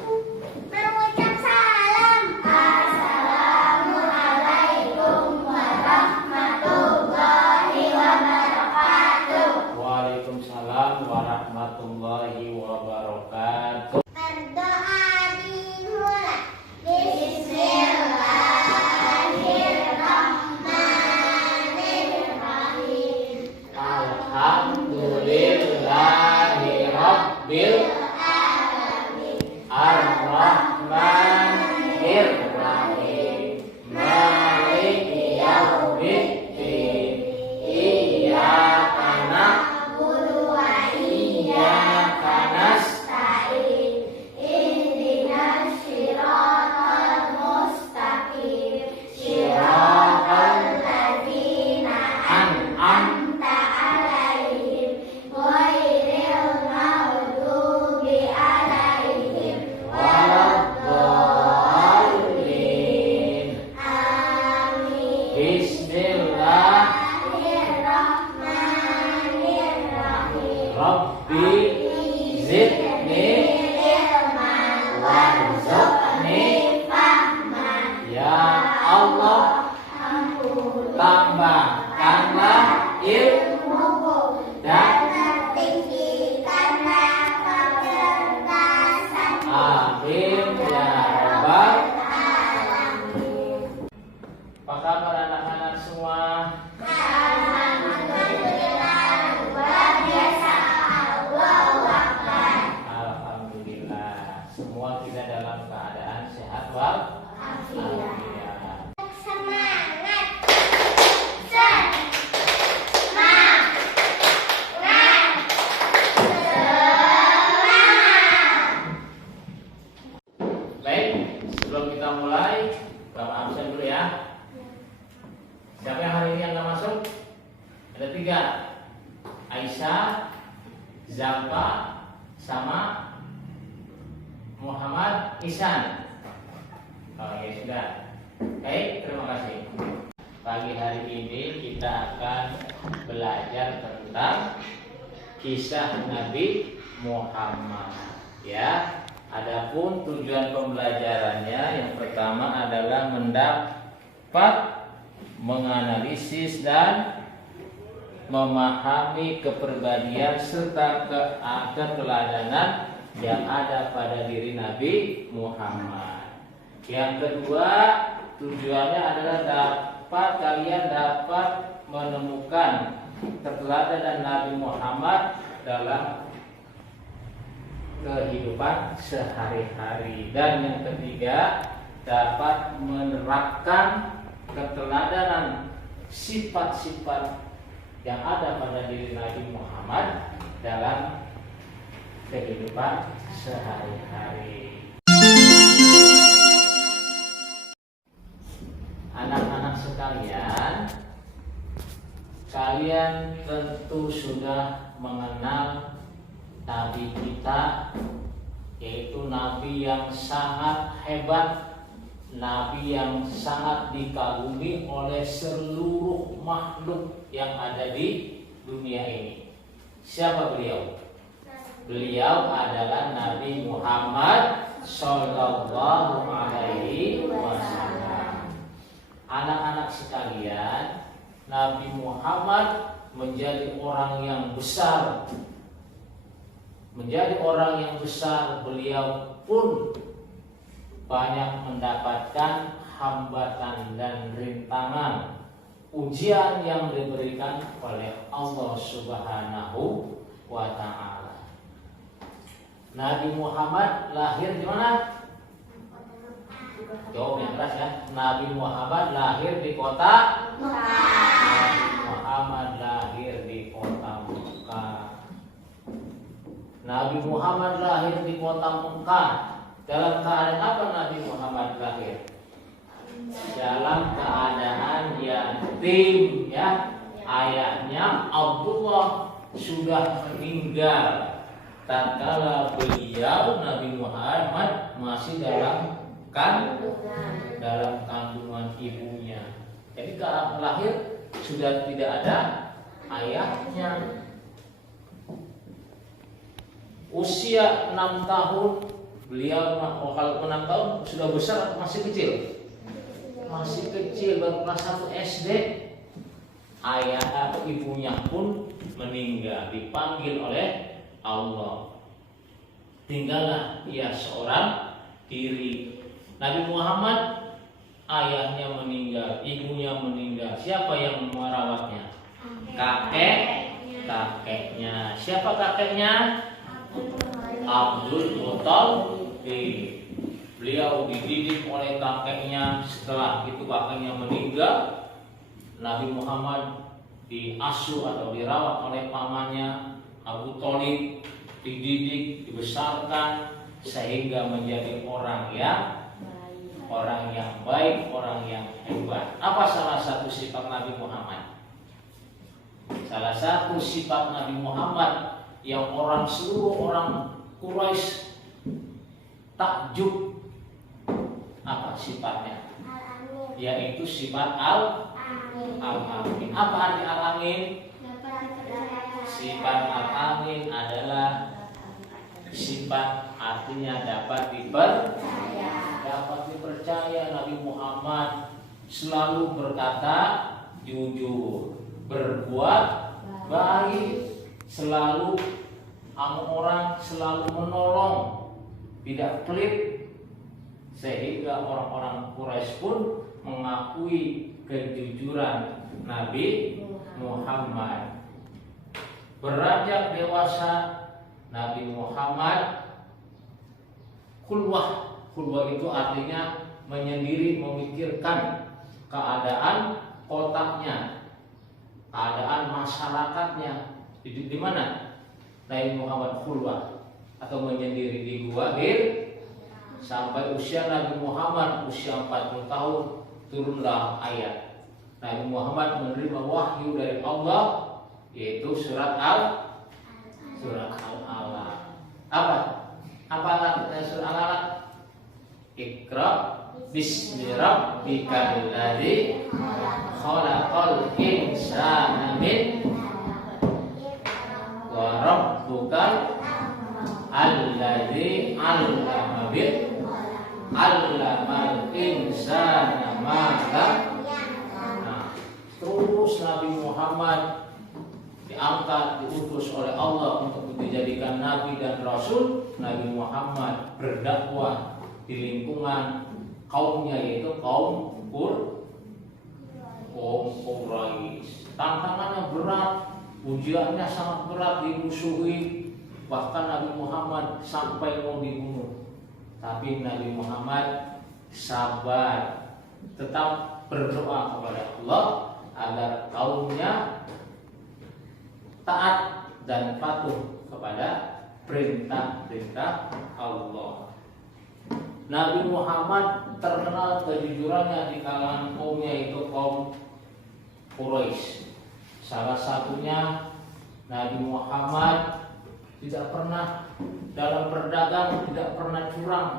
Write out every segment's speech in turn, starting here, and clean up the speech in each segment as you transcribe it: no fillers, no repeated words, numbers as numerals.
Mengucap salam. Assalamualaikum warahmatullahi wabarakatuh. Waalaikumsalam warahmatullahi wabarakatuh. Berdoa dimulai. Bismillahirrahmanirrahim. Alhamdulillahi Rabbil Ar-Rahmanir-Rahim Maliki yaumiddin Iyyaka Na'budu wa iyyaka nasta'in. Ihdinas siratal mustaqim. Siratal ladzina an'amta 'alaihim ghairil maghdubi 'alaihim waladdallin. Amin. Bismillah Bismillahirrahmanirrahim. Rabbi zidni Ilman warzuqni fahman. ya Allah, tambahkanlah ilmu dan tinggikanlah kecerdasan. amin ya rabbal. Alamin. Apa kabar anak-anak semua? Alhamdulillah, luar biasa. Allahu Akbar. Alhamdulillah, semua kita dalam keadaan sehat wal Afiat. afiat. Semangat. Semangat. Baik, sebelum kita mulai, kamu absen dulu ya. Siapa yang hari ini yang nggak masuk? Ada 3, Aisyah, Zalfa, sama Muhammad Ihsan. Oke, sudah. Baik, terima kasih. Pagi hari ini kita akan belajar tentang kisah Nabi Muhammad. Ya, adapun tujuan pembelajarannya yang pertama adalah mendapat menganalisis dan memahami kepribadian serta keteladanan yang ada pada diri Nabi Muhammad. Yang kedua, tujuannya adalah kalian dapat menemukan keteladanan Nabi Muhammad dalam kehidupan sehari-hari. Dan yang ketiga, dapat menerapkan keteladanan sifat-sifat yang ada pada diri Nabi Muhammad dalam kehidupan sehari-hari. Anak-anak sekalian, kalian tentu sudah mengenal Nabi kita, yaitu Nabi yang sangat hebat, Nabi yang sangat dikagumi oleh seluruh makhluk yang ada di dunia ini. Siapa beliau? Beliau adalah Nabi Muhammad Sallallahu Alaihi Wasallam. Anak-anak sekalian, Nabi Muhammad menjadi orang yang besar. Menjadi orang yang besar, beliau pun banyak mendapatkan hambatan dan rintangan, ujian yang diberikan oleh Allah Subhanahu wa Ta'ala. Nabi Muhammad lahir di mana? Jawab yang keras ya. Nabi Muhammad lahir di kota Nabi Muhammad lahir di kota Mekah. Nabi Muhammad lahir di kota Mekah. Dalam keadaan apa Nabi Muhammad lahir? Dalam keadaan yatim ya. Ayahnya Abdullah sudah meninggal tatkala beliau Nabi Muhammad masih dalam kandungan ibunya. Jadi lahir sudah tidak ada ayahnya. Usia 6 tahun beliau, kalau 6 tahun sudah besar atau masih kecil? Masih kecil, baru kelas 1 SD. Ayah atau ibunya pun meninggal, dipanggil oleh Allah. Tinggallah ia seorang diri. Nabi Muhammad ayahnya meninggal, ibunya meninggal. Siapa yang merawatnya? Kakeknya. Siapa kakeknya? Abdul Muthalib. Beliau dididik oleh kakeknya. Setelah itu kakeknya meninggal, Nabi Muhammad diasuh atau dirawat oleh pamannya Abu Thalib, dididik, dibesarkan sehingga menjadi orang yang baik, orang yang hebat. Apa salah satu sifat Nabi Muhammad? Salah satu sifat Nabi Muhammad yang seluruh orang Quraisy takjub, apa sifatnya? Yaitu sifat Al-Amin. Apa arti Al-Amin? Sifat Al-Amin adalah sifat, artinya dapat dipercaya. Nabi Muhammad selalu berkata jujur, berbuat baik, selalu sama orang, selalu menolong, tidak pelit, sehingga orang-orang Quraisy pun mengakui kejujuran Nabi Muhammad. Beranjak dewasa, Nabi Muhammad khulwah. Khulwah itu artinya menyendiri, memikirkan keadaan kotaknya, keadaan masyarakatnya. Di mana Nabi Muhammad khulwah atau menyendiri? Di Gua Hir. Sampai usia Nabi Muhammad usia 40 tahun turunlah ayat. Nabi Muhammad menerima wahyu dari Allah, yaitu surat Al-Alaq. Apa surat Al-Alaq? Iqra bismi rabbikal ladzi khalaqal insana min wa rabbukal alladzi 'allamal insana ma lam. Terus Nabi Muhammad diangkat, diutus oleh Allah untuk dijadikan nabi dan rasul. Nabi Muhammad berdakwah di lingkungan kaumnya, yaitu kaum Quraisy. Tantangannya berat, ujiannya sangat berat, dimusuhi. Bahkan Nabi Muhammad sampai mau dibunuh. Tapi Nabi Muhammad sabar, tetap berdoa kepada Allah agar kaumnya taat dan patuh kepada perintah-perintah Allah. Nabi Muhammad terkenal kejujurannya di kalangan kaumnya, yaitu kaum Quraisy. Salah satunya Nabi Muhammad tidak pernah dalam berdagang, tidak pernah curang,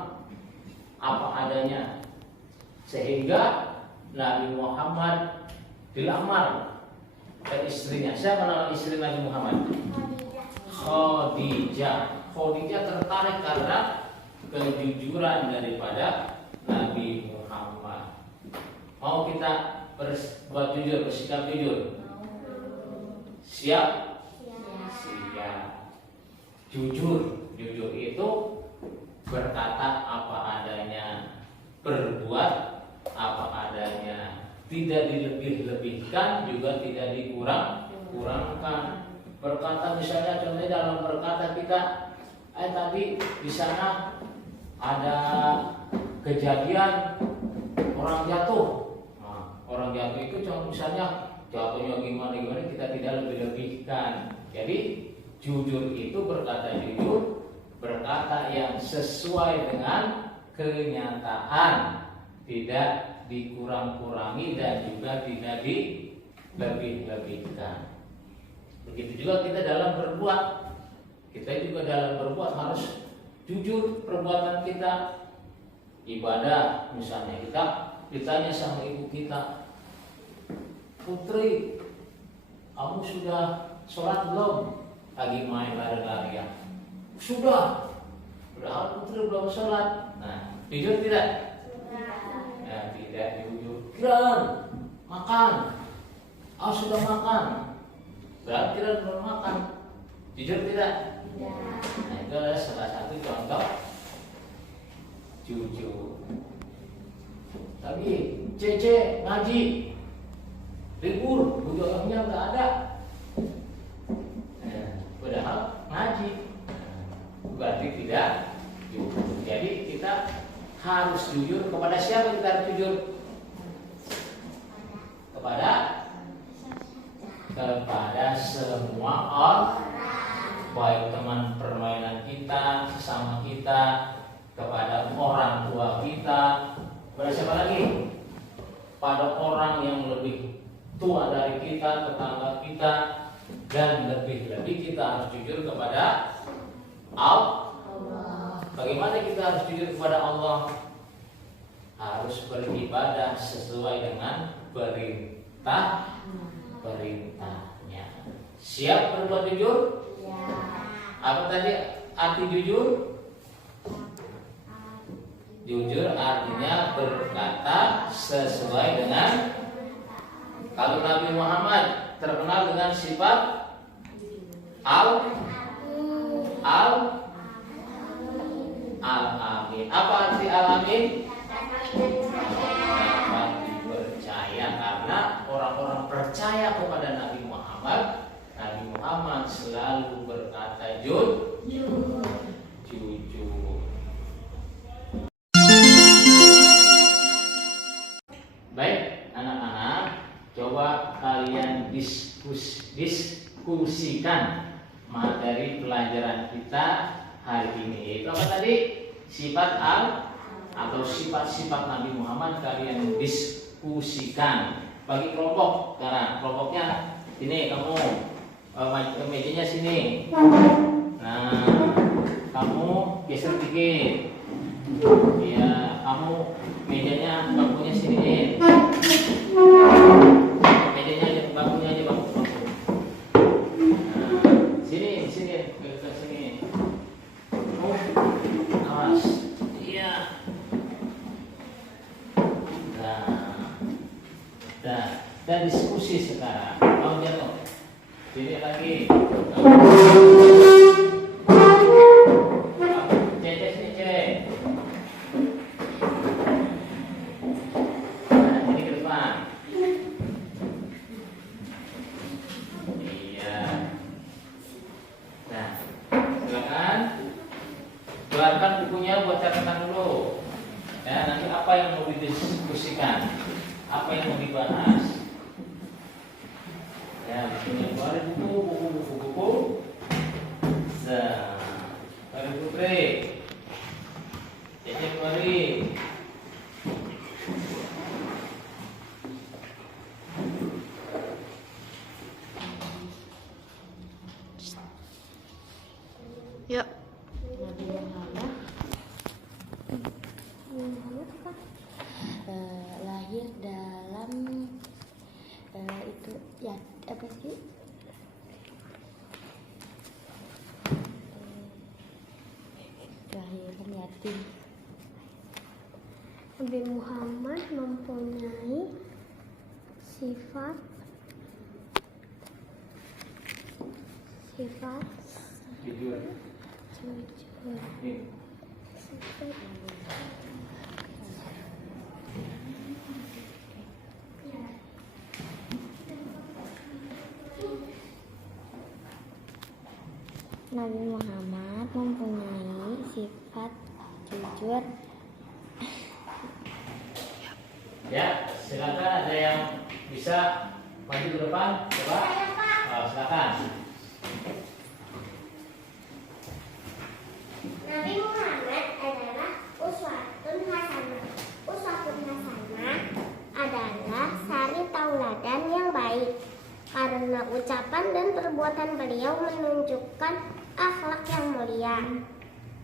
apa adanya. Sehingga Nabi Muhammad dilamar ke istrinya. Siapa nama istri Nabi Muhammad? Khadijah. Khadijah tertarik karena kejujuran daripada Nabi Muhammad. Mau kita berbuat jujur, bersikap jujur? Siap? Siap. Jujur itu berkata apa adanya, berbuat apa adanya, tidak dilebih-lebihkan, juga tidak dikurang-kurangkan. Berkata misalnya, contohnya dalam berkata kita, tadi di sana ada kejadian orang jatuh. Nah, orang jatuh itu contoh misalnya jatuhnya gimana, kita tidak lebih-lebihkan. Jadi jujur itu berkata jujur, berkata yang sesuai dengan kenyataan, tidak dikurang-kurangi dan juga tidak dilebih-lebihkan. Begitu juga kita dalam berbuat. Kita juga dalam berbuat harus jujur perbuatan kita. Ibadah misalnya, kita ditanya sama ibu kita, Putri, kamu sudah sholat belum? Lagi main lari-larian. Sudah. Padahal putri belum sholat. Nah, jujur tidak? Nah, tidak jujur. Kiran, makan. Oh, sudah makan. Berarti Kiran belum makan. Jujur tidak? Nah, itu adalah salah satu contoh jujur. Tapi Cece ngaji libur, bujuannya nggak ada. Padahal ngaji, berarti tidak jujur. Jadi kita harus jujur kepada siapa kita harus jujur? Kepada semua orang, baik teman permainan kita, sesama kita, kepada orang tua kita, kepada siapa lagi? Pada orang yang lebih tua dari kita, tetangga kita, dan lebih-lebih kita harus jujur kepada Allah. Bagaimana kita harus jujur kepada Allah? Harus beribadah sesuai dengan perintahnya. Siap berbuat jujur? Apa tadi arti jujur? Jujur artinya berkata sesuai dengan. Kalau Nabi Muhammad terkenal dengan sifat al-amin. Apa arti al-amin? Dapat dipercaya, karena orang-orang percaya kepada Nabi Muhammad. Nabi Muhammad selalu berkata jujur. Baik, anak-anak, coba kalian diskusikan materi pelajaran kita hari ini. Itu apa tadi? Sifat atau sifat-sifat Nabi Muhammad kalian diskusikan. Bagi kelompok, sekarang kelompoknya ini kamu mejanya sini. Nah, kamu geser dikit. Ya, kamu mejanya bangkunya sini. Mejanya aja, bangkunya aja bangku. Nah, sini ke sini. Oh, awas. Iya. Nah, dan diskusi sekarang. Kamu jatuh. Sini lagi. Keluarkan bukunya buat catatan dulu. Ya, nanti apa yang mau didiskusikan, apa yang mau dibahas. Ya, bukunya keluarin buku. Baru Putri, Cece keluarin. Yuk. Lahir dalam itu ya apa sih? Kelahiran yatim. Nabi Muhammad mempunyai sifat Jujur. Nabi Muhammad mempunyai sifat jujur. Ya, silakan ada yang bisa maju ke depan, coba. Oh, silakan. Nabi Muhammad adalah uswatun hasanah. Uswatun hasanah adalah sari tauladan yang baik, karena ucapan dan perbuatan beliau menunjukkan akhlak yang mulia.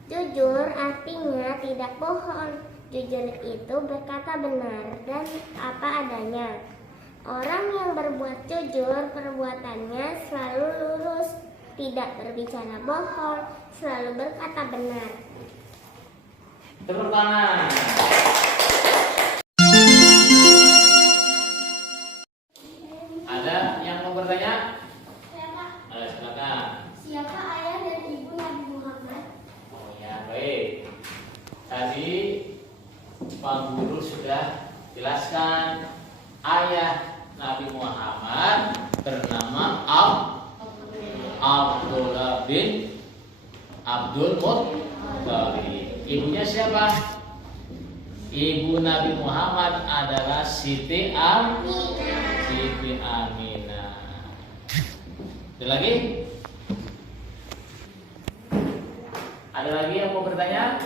Jujur artinya tidak bohong. Jujur itu berkata benar dan apa adanya. Orang yang berbuat jujur, perbuatannya selalu lurus, tidak berbicara bohong, selalu berkata benar. Tepuk tangan. Ada yang mau bertanya? Siapa? Silakan. Siapa ayah dan ibu Nabi Muhammad? Oh ya, baik. Tadi Pak Guru sudah jelaskan ayah Nabi Muhammad bernama Abdullah bin Abdul Muttalib. Ibunya siapa? Ibu Nabi Muhammad adalah Siti Aminah. Ada lagi? Ada lagi yang mau bertanya?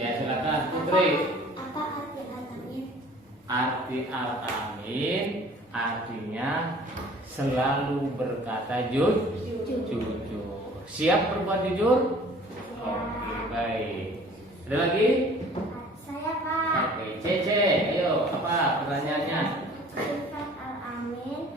Ya, silakan Putri. Apa arti al-amin? Arti al-amin artinya selalu berkata jujur. Siap berbuat jujur? Oke, baik. Ada lagi? Saya Kak. Oke, Cece, ayo apa pertanyaannya? Sifat al-amin.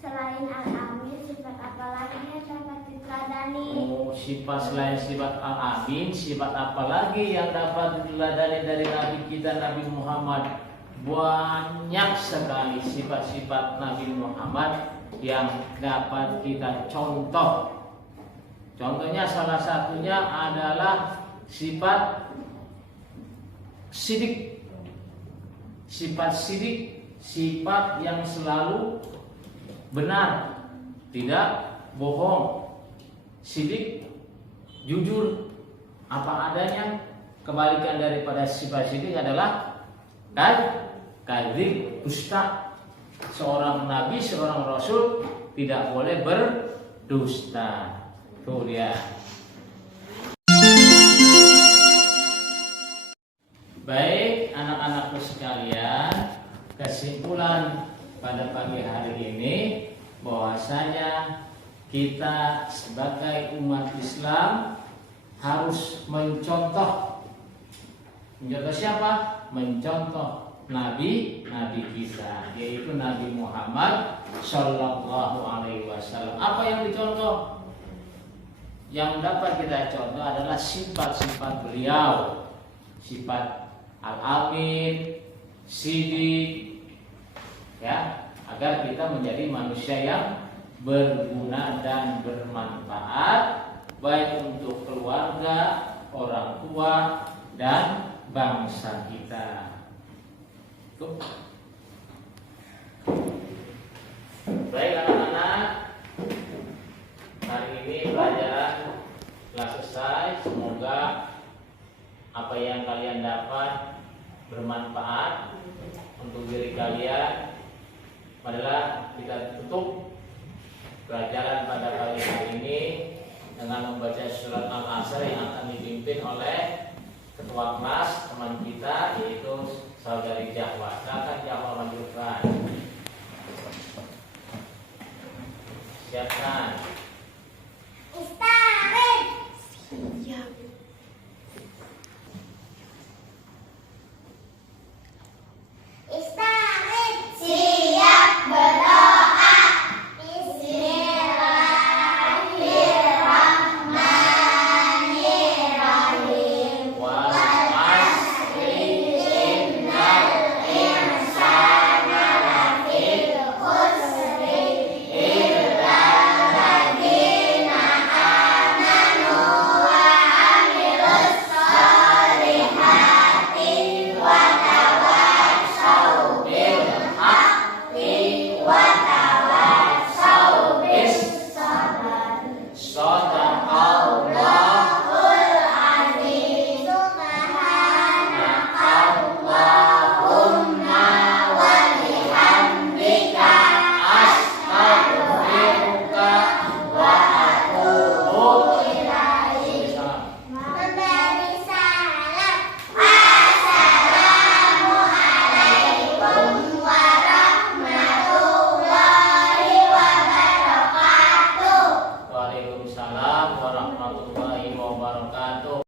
Selain al-amin, sifat apa lagi yang dapat diteladani? Oh, sifat selain sifat al-amin, sifat apa lagi yang dapat diteladani dari Nabi kita Nabi Muhammad? Banyak sekali sifat-sifat Nabi Muhammad yang dapat kita contoh. Contohnya salah satunya adalah sifat sidik. Sifat sidik, sifat yang selalu benar, tidak bohong. Sidik, jujur, apa adanya. Kebalikan daripada sifat sidik adalah kadzib, dusta. Seorang nabi, seorang rasul tidak boleh berdusta. Tuh dia. Baik, anak-anakku sekalian, kesimpulan pada pagi hari ini bahwasanya kita sebagai umat Islam harus mencontoh siapa? Mencontoh Nabi kita, yaitu Nabi Muhammad Shallallahu Alaihi Wasallam. Apa yang dicontoh? Yang dapat kita contoh adalah sifat-sifat beliau, sifat al-amin, sidik, ya, agar kita menjadi manusia yang berguna dan bermanfaat baik untuk keluarga, orang tua, dan bangsa kita. Tuh. Baik anak-anak, hari ini pelajaran telah selesai. Semoga apa yang kalian dapat bermanfaat untuk diri kalian. Marilah kita tutup pelajaran pada pagi hari ini dengan membaca surat Al-Asr yang akan dipimpin oleh ketua kelas teman kita, yaitu saudari Jahwa. Silakan Jahwa lanjutkan. Siapkan. Istarik. Istarik. Siap berdoa. Bismillahirrahmanirrahim. Wal asri innal insana lafi khusri illa alladziina amanu wa amilus solihati wa tawassaw bil haqqi wa tawassaw bis sabr. Shadaqallahul azim. Subhanakallahumma wa bihamdika astaghfiruka wa atubu ilaik. Memberi salam. Assalamualaikum warahmatullahi wabarakatuh. Waalaikumsalam warahmatullahi wabarakatuh.